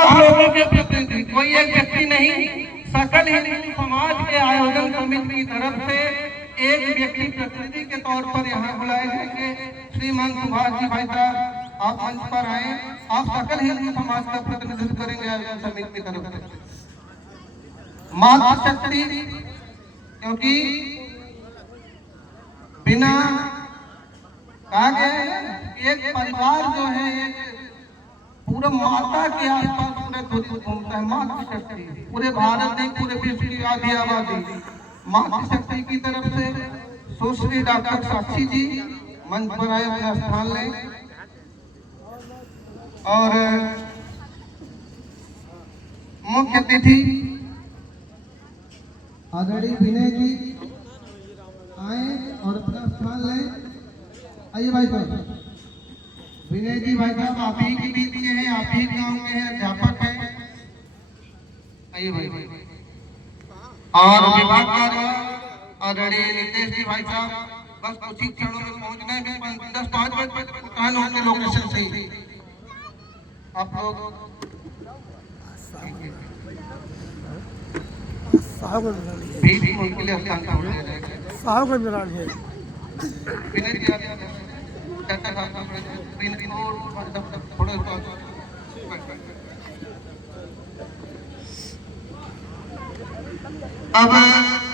आप लोगों के प्रतिनिधि, कोई एक व्यक्ति नहीं, सकल हिंदू समाज के आयोजन समिति की तरफ से एक व्यक्ति प्रतिनिधि के तौर पर यहाँ बुलाए जाएंगे। श्रीमान सुभाष जी भाई साहब, आप मंच पर आए। आप सकल हिंदू समाज का प्रतिनिधित्व करेंगे आयोजन समिति की तरफ से। मातृशक्ति, क्योंकि बिना कहा गया है एक परिवार जो है एक पूरा माता के आसपास पूरे घूमता है। मातृशक्ति पूरे भारत में, पूरे विश्व की आधी आबादी मातृशक्ति की तरफ से सुश्री डॉक्टर साक्षी जी मंच पर आए, अपना स्थान लें। और मुख्य अतिथि आदरणीय विनय जी आए और अपना स्थान लें। आइए भाई साहब, विनय जी भाई साहब आप ही के बीच के हैं, आप ही गांव के हैं, अध्यापक हैं। आइए भाई। और विभाग कार्य आदरणीय नितेश जी भाई साहब, बस कुछ ही क्षणों में पहुंचना है। 10-5 बजे लोकेशन से आप लोग अब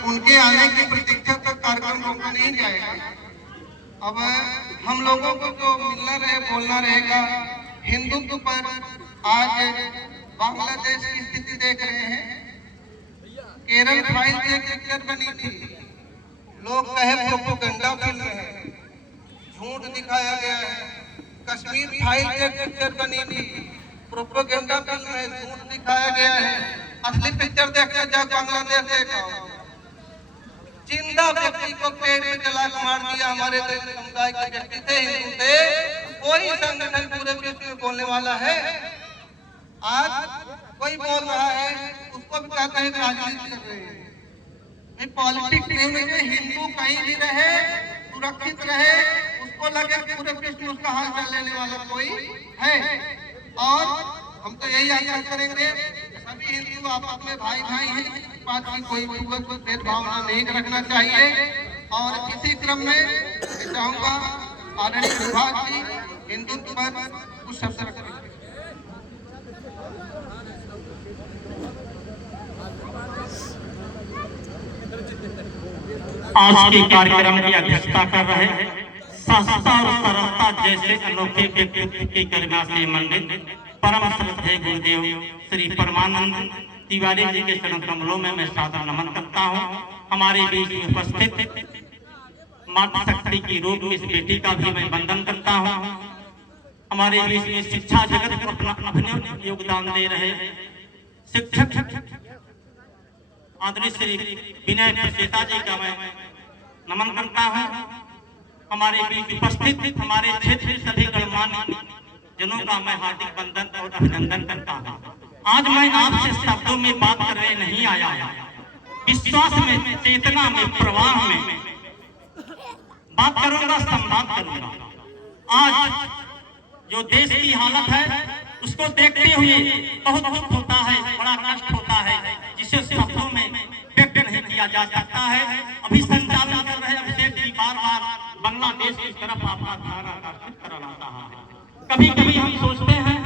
उनके आने की प्रतीक्षा तक कार्यक्रम रोका नहीं जाएगा। अब हम लोगों को जो मिलना रहे, बोलना रहेगा हिंदुत्व पर। आज बांग्लादेश की स्थिति देख रहे हैं। केरल फाइल की एक पिक्चर बनी थी, लोग कहे प्रोपेगेंडा फिल्म है, झूठ दिखाया गया है। कश्मीर फाइल की एक पिक्चर बनी थी, प्रोपेगेंडा फिल्म है, झूठ दिखाया गया है। असली पिक्चर देखने जा बांग्लादेश देखा, जिंदा व्यक्ति को पेड़ में जला के मार दिया। हमारे समुदाय के व्यक्ति थे, हिंदू थे। कोई संगठन पूरे विश्व में बोलने वाला है? आज कोई बोल रहा है, उसको भी कहते हैं राजनीति कर रहे हैं। पॉलिटिक्स नहीं होनी चाहिए। हिंदू कहीं भी रहे, सुरक्षित रहे, उसको लगे पूरे विश्व में उसका हाल चाल लेने वाला कोई है। और हम तो यही आशा करेंगे सभी हिंदू आपस में भाई भाई हैं, बात की कोई भेदभावना नहीं रखना चाहिए। और इसी क्रम में चाहूंगा आदरणीय विभाग जी हिंदुत्व पर कुछ शब्द रखें। आज के कार्यक्रम की अध्यक्षता कर रहे सहजता और सरलता जैसे अनोखे व्यक्तित्व की गरिमा से मंडित परम श्रद्धेय गुरुदेव श्री परमानंद तिवारी जी के चरण कमलों में मैं सादर नमन करता हूँ। हमारे बीच में उपस्थित मातृशक्ति की रूप में इस बेटी का भी मैं वंदन करता हूँ। हमारे बीच में शिक्षा जगत को अपना अभिनव योगदान दे रहे शिक्षक आदरणीय श्री विनय प्रसेता जी का मैं नमन करता हूँ। हमारे बीच उपस्थित हमारे क्षेत्र के सभी गणमान्य जनों का मैं हार्दिक वंदन और अभिनंदन करता हूँ। आज मैं आपसे शब्दों में बात करने नहीं आया, विश्वास में, चेतना में, प्रवाह में बात करूंगा, संवाद करूंगा। आज जो देश की हालत है उसको देखते हुए बहुत दुख होता है, बड़ा कष्ट होता है, जिसे शब्दों में व्यक्त नहीं किया जा सकता है। अभी संचालन कर रहे अभिषेक जी बार-बार बांग्लादेश की तरफ आपका ध्यान आकर्षित करना चाहता है। कभी-कभी हम सोचते हैं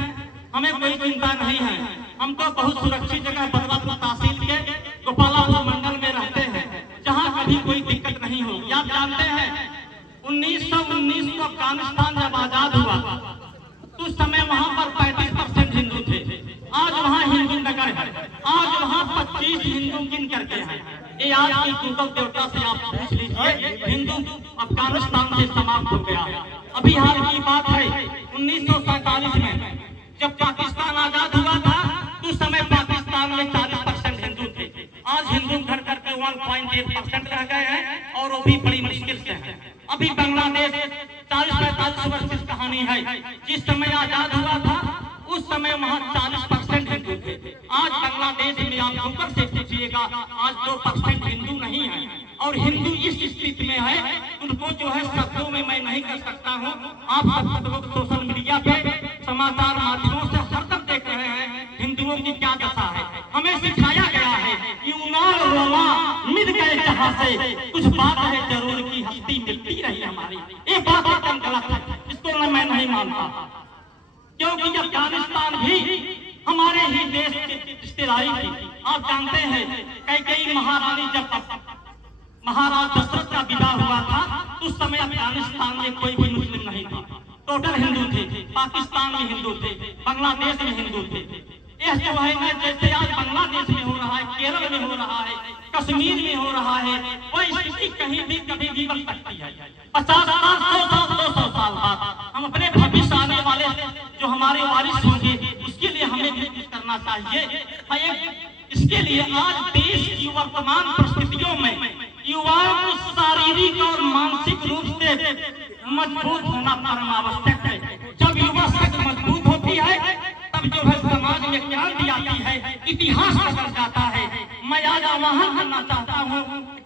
हमें कोई चिंता नहीं है, हम तो बहुत सुरक्षित जगह बदलापुर तहसील के गोपालापुर मंडल में रहते हैं, जहाँ कभी कोई दिक्कत नहीं होगी। आप जानते हैं 1919 को अफगानिस्तान जब आजाद हुआ तो उस समय वहाँ पर 35% हिंदू थे। आज वहाँ हिंदू नगर है, आज वहाँ 25 हिंदू गिन करके हैं। ये आज की गूगल देवता से आप पूछ लीजिए, हिंदू अफगानिस्तान से समाप्त हो गया है। अभी हाल की बात है 1947 में जब पाकिस्तान आजाद हुआ था तो उस समय पाकिस्तान में 40% हिंदू थे। आज हिंदू घट करके 1.8% रह गए हैं और वो भी बड़ी मुश्किल से है। अभी बांग्लादेश 40-45 वर्ष की कहानी है। जिस समय आजाद हुआ था उस समय वहाँ 40% हिंदू थे। आज बांग्लादेश में आप ऊपर से पूछिएगा, आज 2% हिंदू नहीं है। और हिंदू इस स्थिति में है, उनको जो है शब्दों में मैं नहीं कर सकता हूँ। आप सब लोग सोशल मीडिया पे समाचार माध्यमों से हर तक देख रहे हैं हिंदुओं की क्या दशा है। हमें सिखाया गया है यूनान रोमा मिट गए जहां से, कुछ बात है जरूर की हस्ती मिलती रही हमारी। ये बात एकदम गलत है, इसको मैं नहीं मानता, क्योंकि अफगानिस्तान भी हमारे ही देश की रिश्तेदारी थी। आप जानते हैं कई महारानी जब महाराज दशरथ का विवाह हुआ था उस समय अफगानिस्तान में कोई भी मुस्लिम नहीं था, टोटल हिंदू थे। पाकिस्तान में हिंदू थे, बांग्लादेश में हिंदू थे। यह जो है ना, जैसे आज बांग्लादेश में हो रहा है, केरल में हो रहा है, कश्मीर में हो रहा है, वह स्थिति कहीं भी कभी भी बन सकती है। 50 साल 100 साल 200 साल बाद हम अपने भविष्य आने वाले जो हमारे वारिस होंगे उसके लिए हमें भी कुछ करना चाहिए। इसके लिए आज देश की वर्तमान परिस्थितियों में युवाओं को शारीरिक और मानसिक रूप से मजबूत होना परम आवश्यक है। जब युवा शक्ति मजबूत होती है तब जो है समाज में क्रांति आती है, इतिहास बदल जाता है। मैं आज आह्वान करना चाहता हूँ,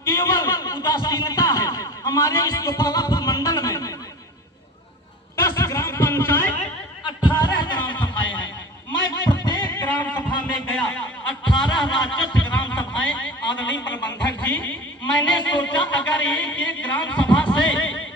केवल उदासीनता है हमारे इस गोपालापुर मंडल में 10 ग्राम पंचायत 18 ग्राम सभाएं हैं। मैं प्रत्येक ग्राम सभा में गया, 18 राजस्व ग्राम सभाएं। आदरणीय प्रबंधक जी, मैंने सोचा अगर एक ग्राम सभा से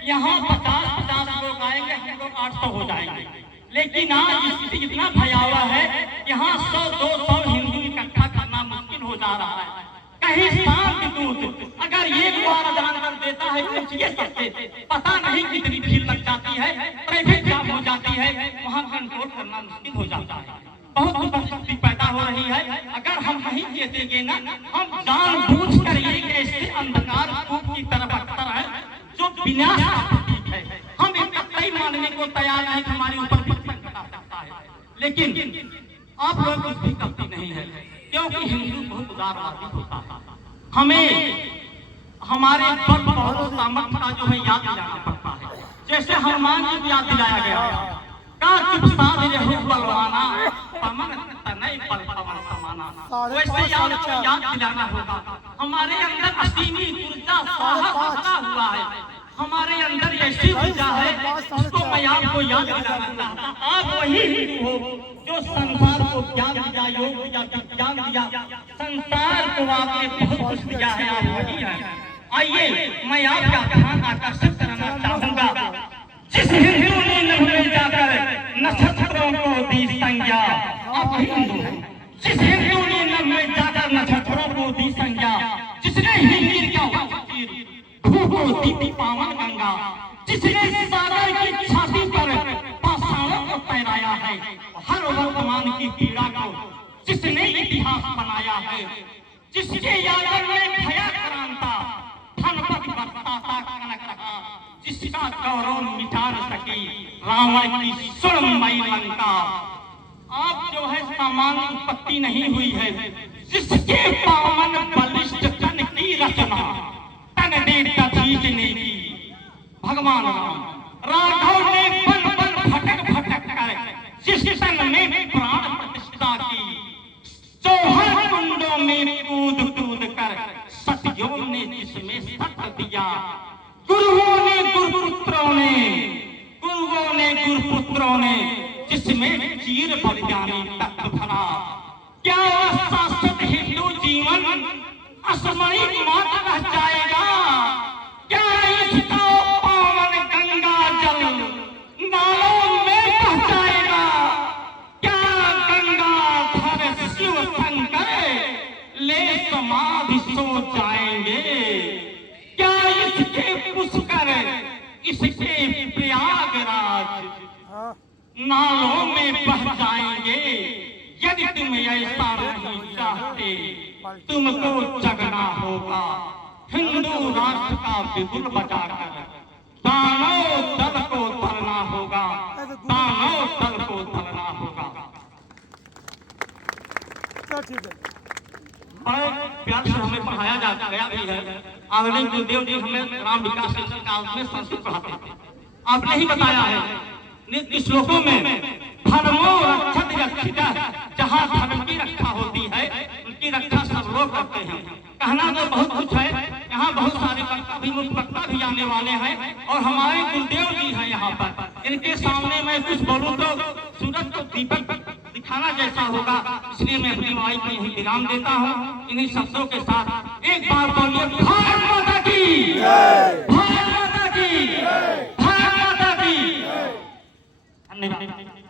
यहाँ 50 लोग आएंगे, हम लोग 800 हो जाएंगे। लेकिन आज स्थिति इतना भयावह है, यहाँ 100-200 हिंदू इकट्ठा करना मुश्किल हो जा रहा है। कहीं शांति दूत अगर एक बार अजान कर देता है पूछिए सबसे, पता नहीं कितनी भीड़ लग जाती है, ट्रैफिक जाम हो जाती है, वहाँ कंट्रोल करना मुश्किल हो जाता है। बहुत परिस्थिति पैदा हो रही है। अगर हम नहीं जीतेंगे ना, हम जानबूझकर एक ऐसे अंधकार कूप की तरफ अटकर है जो विनाश का प्रतीक है। हम इसका कई मानने को तैयार नहीं, हमारे ऊपर भी संकट आ सकता है, लेकिन आप लोग कुछ भी करते नहीं है, क्योंकि हिंदू बहुत उदारवादी होता है। हमें हमारे बल बहुत सामर्थ्य का जो है याद दिलाना पड़ता है। जैसे हनुमान जी को याद दिलाया गया, का चुप साध रहो बलवाना, पवन तनय बल पवन समाना। वैसे याद दिलाना होगा। हमारे अंदर असीमित ऊर्जा साहस भरा हुआ है, हमारे अंदर ऐसी ऊर्जा है उसको मैं आपको याद दिलाना चाहता। आप वही हिंदू हो जो संसार को ज्ञान दिया, योग दिया, विज्ञान दिया, संसार को आपने बहुत कुछ दिया है, आप वही हैं। आइए मैं आपका ध्यान आकर्षित करना चाहूंगा। जिस हिंदू ने नभ में जाकर नक्षत्रों को दी संज्ञा, आप हिंदू हैं। जिस हिंदू ने नभ में जाकर नक्षत्रों को दी संज्ञा, जिसने हिंदू क्या को दी पावन गंगा, जिसने सागर की छाती पर पाषाणों को तैराया है, हर वर्तमान की पीड़ा को जिसने इतिहास बनाया है, जिसके यादव में भया क्रांता धनपत बरसाता कनक रहा, जिसका गौरव मिटा न सकी रावण की स्वर्णमयी लंका। आप जो है सामान्य उत्पत्ति नहीं हुई है, जिसके पावन बलिष्ठ तन की रचना तन दे दीजने की भगवान राघव ने बन बन भटक भटक कर जिस तन में प्राण प्रतिष्ठा की, चौहर कुंडों में कूद कूद कर सतयों ने जिसमें सत दिया, गुरुओं ने गुरुपुत्रों ने जिसमें चीर बलिदानी तक भरा। क्या वह शाश्वत हिंदू जीवन अस्मरणीय मात्र रह जाएगा? क्या इसका पावन गंगा जल नालों में बह जाएगा? क्या गंगाधर शिव शंकर ले समाधि सो जाएंगे? क्या इसके पुष्कर इसके प्रयागराज नालों में बह जाएंगे? यदि तुम ऐसा नहीं चाहते, तुमको जगना होगा हिंदू राष्ट्र का बिगुल बजाकर, दानव दल को धरना होगा, दानव दल को धरना होगा। प्यार से हमें पढ़ाया जा गया भी है। आदरणीय गुरुदेव जी हमें राम विकास शिक्षण काल में संस्कृत पढ़ाते थे। आपने ही बताया है नित्य श्लोकों में, धर्मो रक्षति रक्षिता, जहाँ धर्म की रक्षा होती है उनकी रक्षा सब लोग करते हैं। कहना तो बहुत कुछ है, यहाँ बहुत सारे वक्ता भी मुख्य वक्ता भी आने वाले हैं और हमारे गुरुदेव जी हैं यहाँ पर। इनके सामने मैं कुछ बोलूँ तो सूरज को दीपक दिखाना जैसा होगा, इसलिए मैं अपनी माई को यही विराम देता हूँ। इन्हीं शब्दों के साथ एक बार बोलिए भारत माता